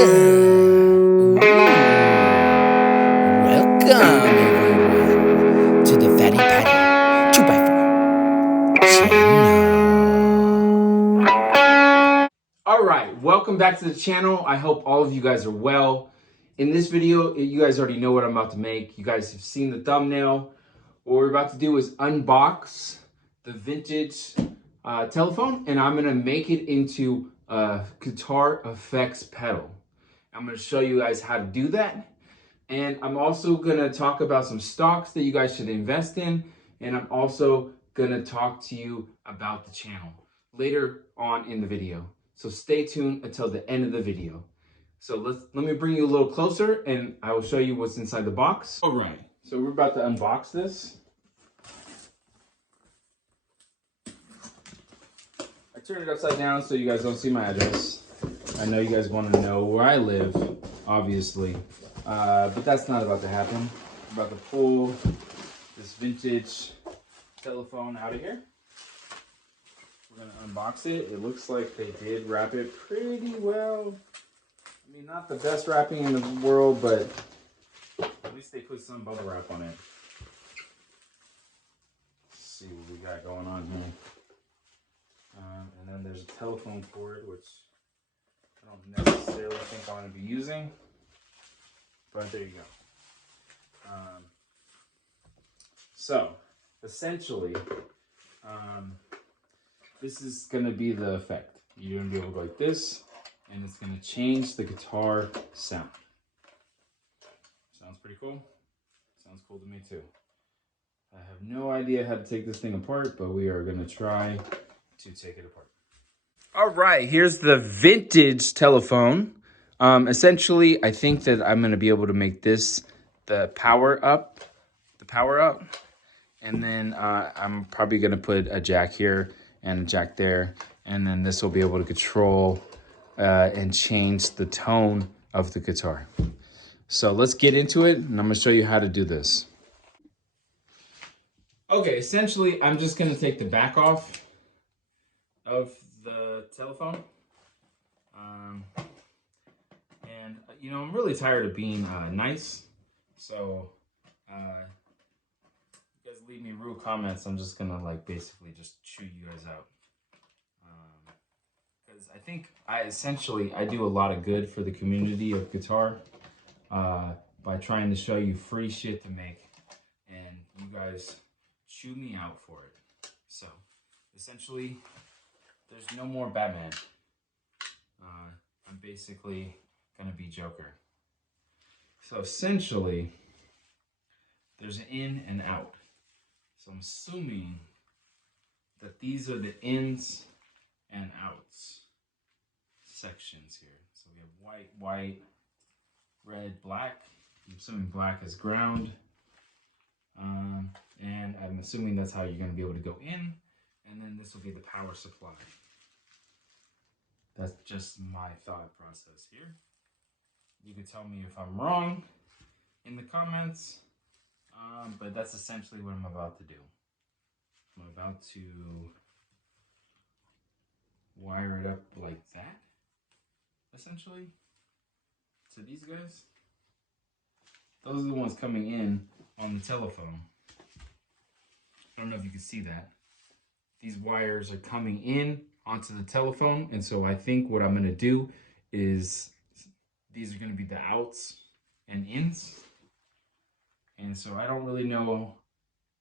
Welcome, everyone, to the Fatty Patty 2x4 channel. Alright, welcome back to the channel. I hope all of you guys are well. In this video, you guys already know what I'm about to make. You guys have seen the thumbnail. What we're about to do is unbox the vintage telephone, and I'm going to make it into a guitar effects pedal. I'm going to show you guys how to do that. And I'm also going to talk about some stocks that you guys should invest in. And I'm also going to talk to you about the channel later on in the video. So stay tuned until the end of the video. So let me bring you a little closer and I will show you what's inside the box. All right, so we're about to unbox this. I turned it upside down so you guys don't see my address. I know you guys want to know where I live, obviously. But that's not about to happen. We're about to pull this vintage telephone out of here. We're gonna unbox it. It looks like they did wrap it pretty well. I mean, not the best wrapping in the world, but at least they put some bubble wrap on it. Let's see what we got going on here. And then there's a telephone cord, which I don't necessarily think I'm gonna be using. But there you go. So, essentially, this is going to be the effect. You're going to be able to go like this, and it's going to change the guitar sound. Sounds pretty cool? Sounds cool to me too. I have no idea how to take this thing apart, but we are going to try to take it apart. All right, here's the vintage telephone. Essentially, I think that I'm going to be able to make this the power up, and then I'm probably going to put a jack here and a jack there, and then this will be able to control and change the tone of the guitar. So let's get into it, and I'm going to show you how to do this. Okay, essentially, I'm just going to take the back off of the telephone. And, you know, I'm really tired of being nice. So, you guys leave me rude comments. I'm just going to, like, basically just chew you guys out. Because I think I do a lot of good for the community of guitar by trying to show you free shit to make. And you guys chew me out for it. So, essentially, there's no more Batman. I'm basically gonna be Joker. So essentially, there's an in and out. So I'm assuming that these are the ins and outs sections here. So we have white, red, black. I'm assuming black is ground. And I'm assuming that's how you're gonna be able to go in. And then this will be the power supply. That's just my thought process here. You can tell me if I'm wrong in the comments, but that's essentially what I'm about to do. I'm about to wire it up like that, essentially, to these guys. Those are the ones coming in on the telephone. I don't know if you can see that. These wires are coming in onto the telephone, and so I think what I'm going to do is these are going to be the outs and ins, and so I don't really know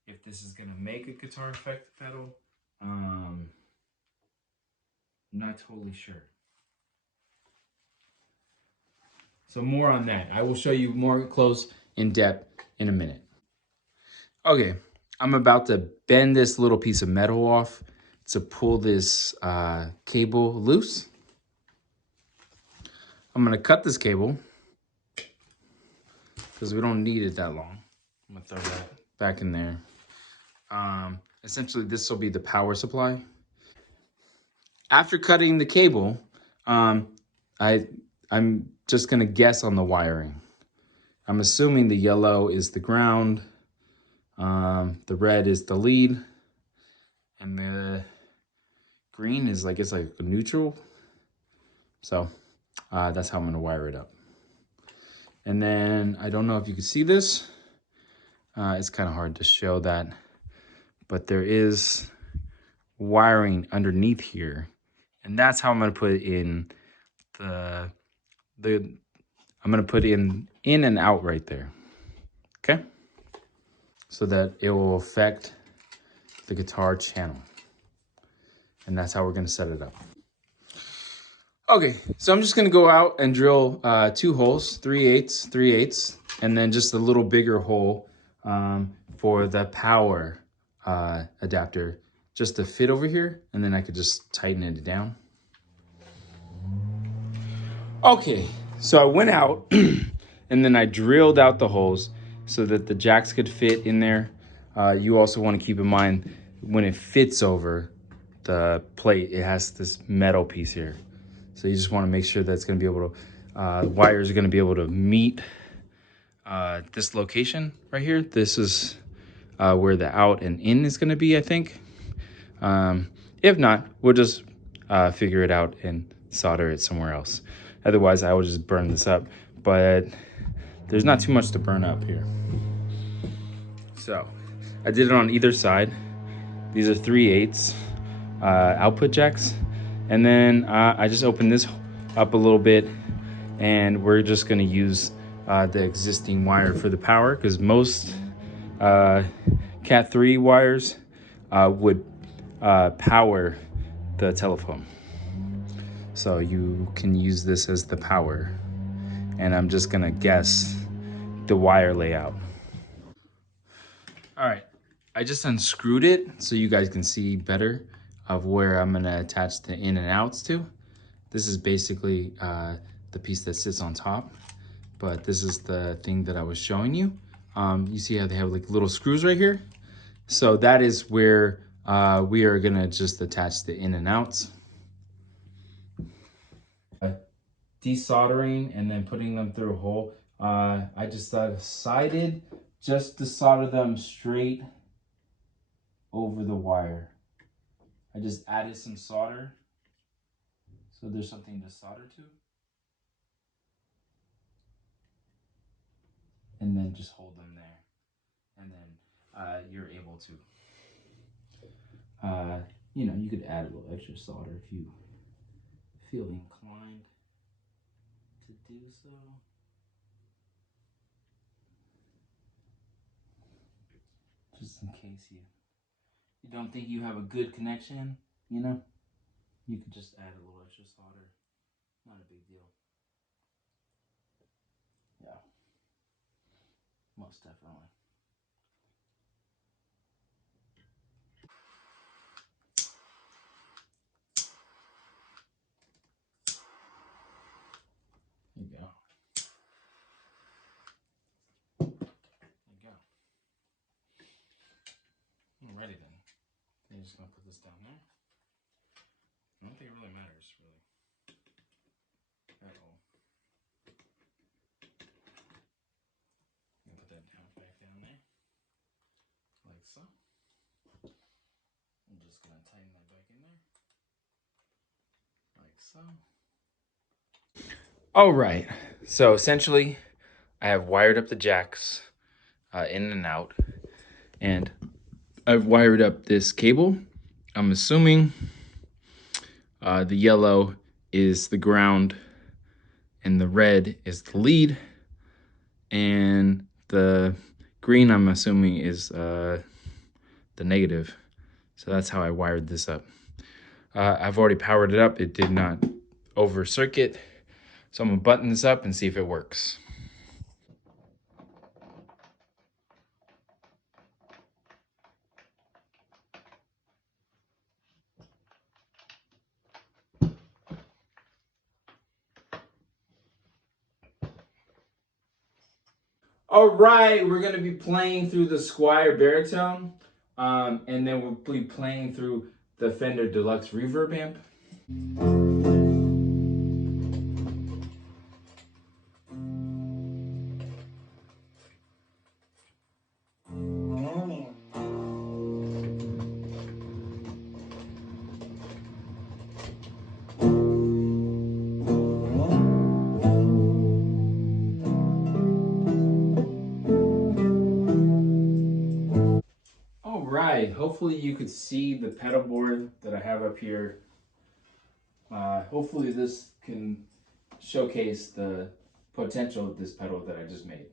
if this is going to make a guitar effect pedal. I'm not totally sure. So more on that. I will show you more close in depth in a minute. Okay, I'm about to bend this little piece of metal off to pull this cable loose. I'm gonna cut this cable because we don't need it that long. I'm gonna throw that back in there. Essentially, this will be the power supply. After cutting the cable, I'm just gonna guess on the wiring. I'm assuming the yellow is the ground, the red is the lead, and the green is like, it's like a neutral. So That's how I'm gonna wire it up. And then I don't know if you can see this. It's kind of hard to show that, but there is wiring underneath here, and that's how I'm gonna put in the I'm gonna put in and out right there. Okay, so that it will affect the guitar channel, and that's how we're gonna set it up. Okay, so I'm just gonna go out and drill 2 holes, 3/8, and then just a little bigger hole for the power adapter, just to fit over here, and then I could just tighten it down. Okay, so I went out and then I drilled out the holes so that the jacks could fit in there. You also want to keep in mind when it fits over the plate, it has this metal piece here. So you just want to make sure that it's going to be able to, wires are going to be able to meet this location right here. This is where the out and in is going to be, I think. If not, we'll just figure it out and solder it somewhere else. Otherwise, I will just burn this up. But there's not too much to burn up here. So I did it on either side. These are 3/8 output jacks. And then I just opened this up a little bit, and we're just gonna use the existing wire for the power, because most Cat 3 wires would power the telephone. So you can use this as the power. And I'm just gonna guess the wire layout. All right, I just unscrewed it so you guys can see better of where I'm gonna attach the in and outs to. This is basically the piece that sits on top, but this is the thing that I was showing you. You see how they have like little screws right here? So that is where we are gonna just attach the in and outs. Desoldering and then putting them through a hole. I just decided just to solder them straight over the wire. I just added some solder, so there's something to solder to. And then just hold them there. And then you're able to, you know, you could add a little extra solder if you feel inclined to do so. Just in case you don't think you have a good connection, you know, you could just add a little extra solder. Not a big deal. Yeah, most definitely. There you go. There you go. Alrighty then. I'm just gonna put this down there. I don't think it really matters, really, at all. I'm gonna put that down back down there, like so. I'm just gonna tighten that back in there, like so. All right, so essentially, I have wired up the jacks in and out, and I've wired up this cable. I'm assuming the yellow is the ground and the red is the lead, and the green I'm assuming is the negative. So that's how I wired this up. I've already powered it up. It did not over circuit. So I'm gonna button this up and see if it works. All right, we're gonna be playing through the Squire baritone, and then we'll be playing through the Fender Deluxe Reverb amp. hopefully you could see the pedal board that I have up here. Hopefully this can showcase the potential of this pedal that I just made.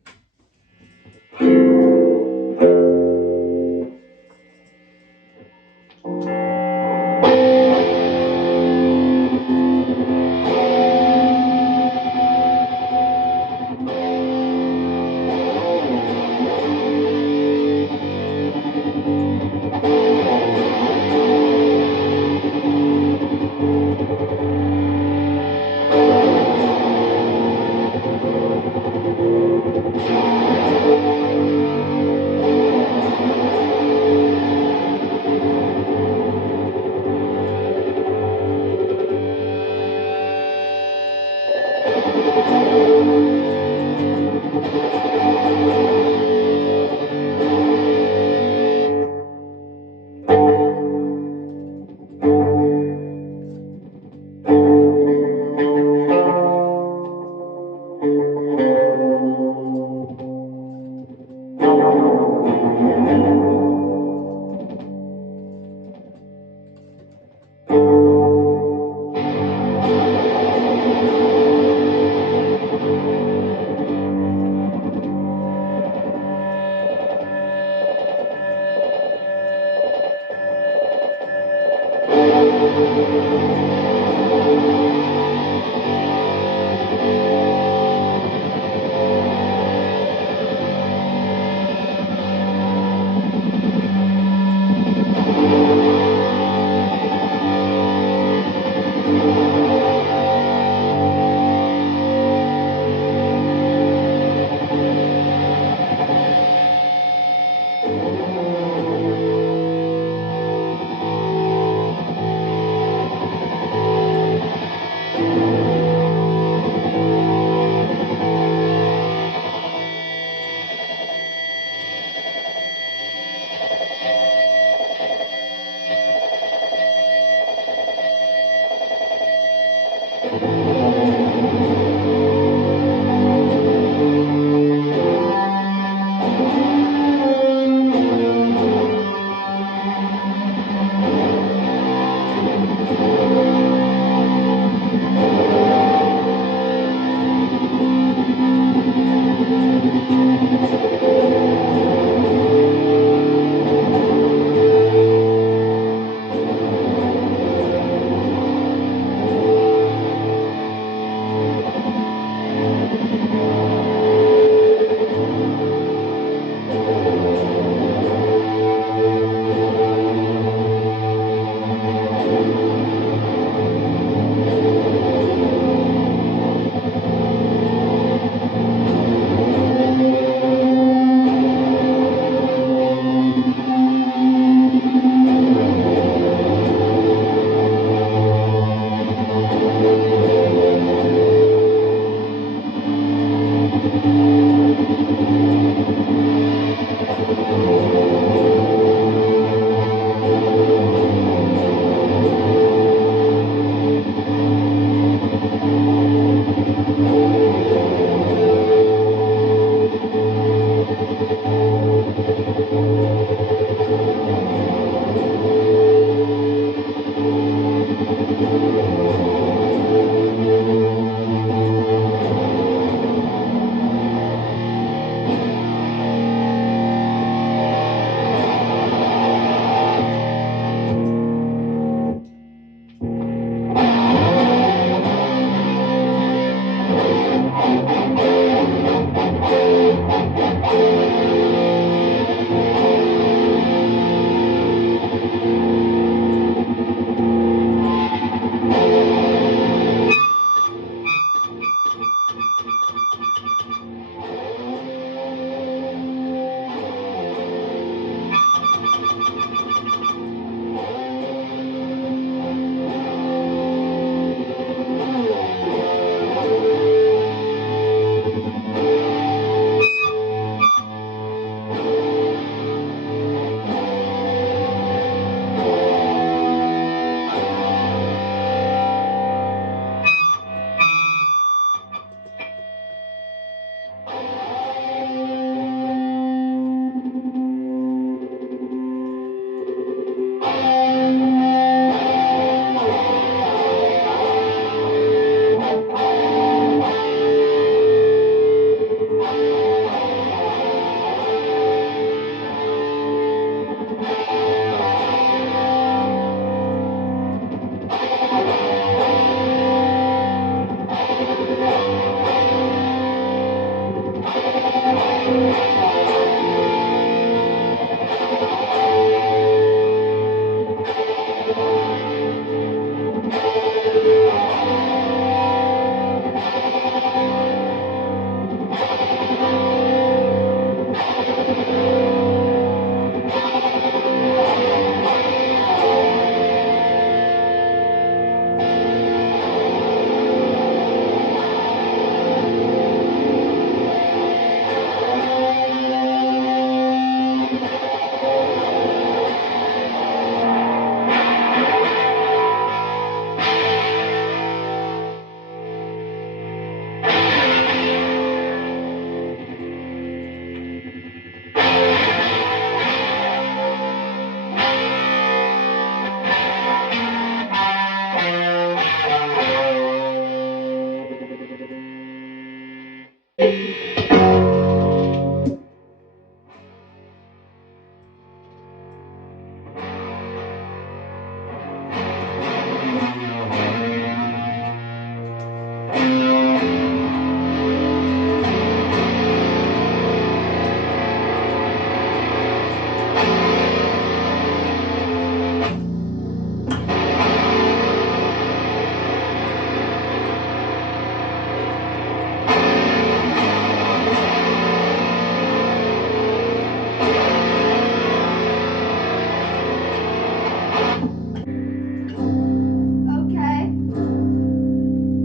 Okay.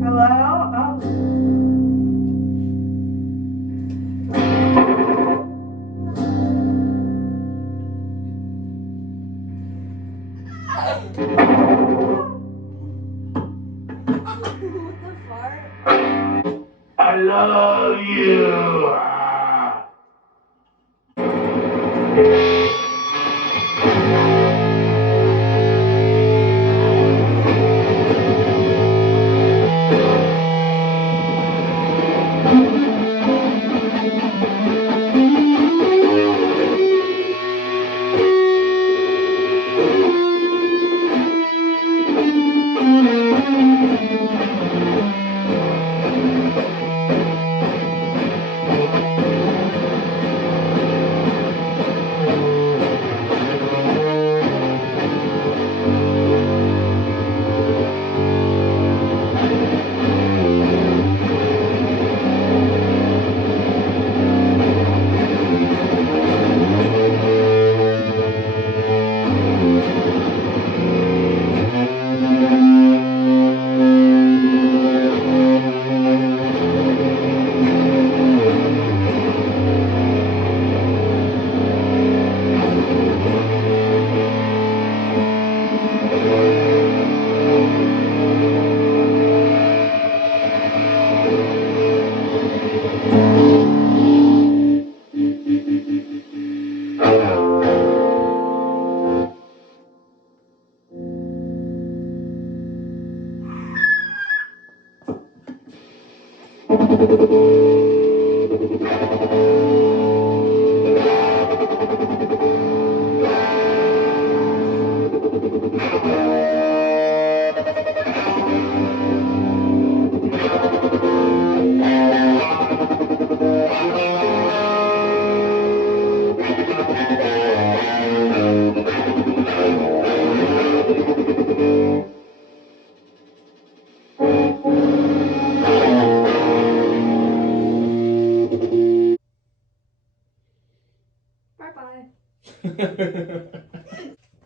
Hello? Oh. What the fart? I love you.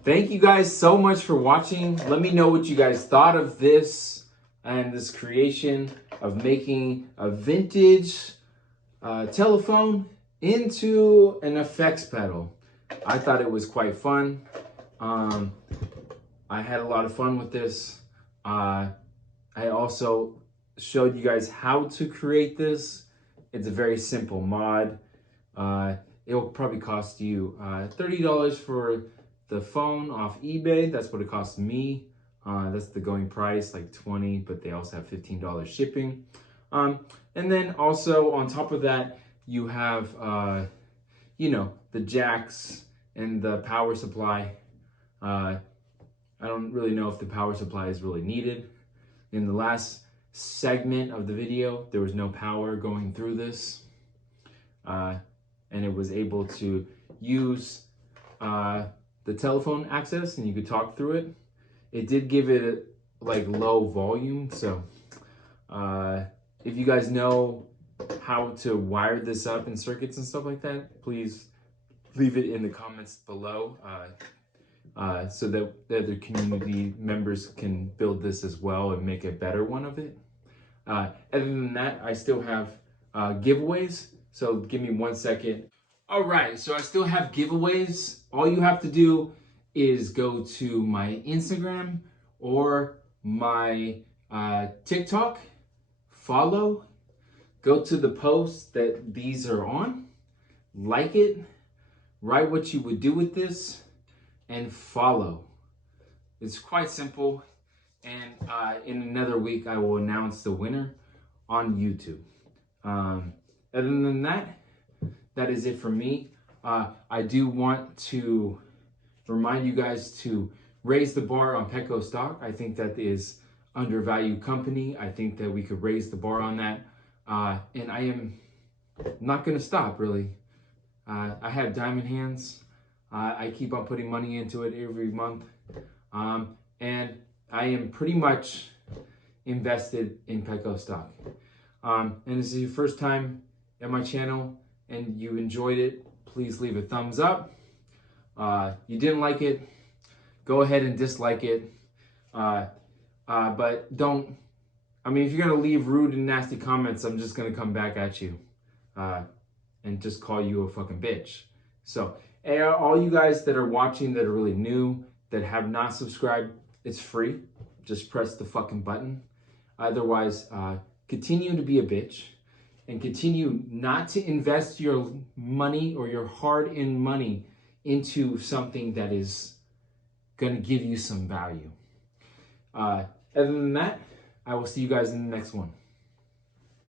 Thank you guys so much for watching. Let me know what you guys thought of this and this creation of making a vintage telephone into an effects pedal. I thought it was quite fun. I had a lot of fun with this. I also showed you guys how to create this. It's a very simple mod. It'll probably cost you $30 for the phone off eBay. That's what it cost me. That's the going price, like $20, but they also have $15 shipping. And then also on top of that, you have, the jacks and the power supply. I don't really know if the power supply is really needed. In the last segment of the video, there was no power going through this. and it was able to use the telephone access, and you could talk through it. It did give it like low volume, so if you guys know how to wire this up in circuits and stuff like that, please leave it in the comments below, so that the other community members can build this as well and make a better one of it. Other than that, I still have giveaways, so give me 1 second. All right, so I still have giveaways. All you have to do is go to my Instagram or my TikTok, follow, go to the post that these are on, like it, write what you would do with this, and follow. It's quite simple, and in another week I will announce the winner on YouTube. Other than that, that is it for me. I do want to remind you guys to raise the bar on Petco stock. I think that is undervalued company. I think that we could raise the bar on that. And I am not gonna stop, really. I have diamond hands. I keep on putting money into it every month. And I am pretty much invested in Petco stock. And this is your first time at my channel and you enjoyed it, please leave a thumbs up. You didn't like it, go ahead and dislike it. But don't, I mean, if you're gonna leave rude and nasty comments, I'm just gonna come back at you and just call you a fucking bitch. So, all you guys that are watching that are really new, that have not subscribed, it's free. Just press the fucking button. Otherwise, continue to be a bitch and continue not to invest your money or your hard-earned money into something that is gonna give you some value. Other than that, I will see you guys in the next one.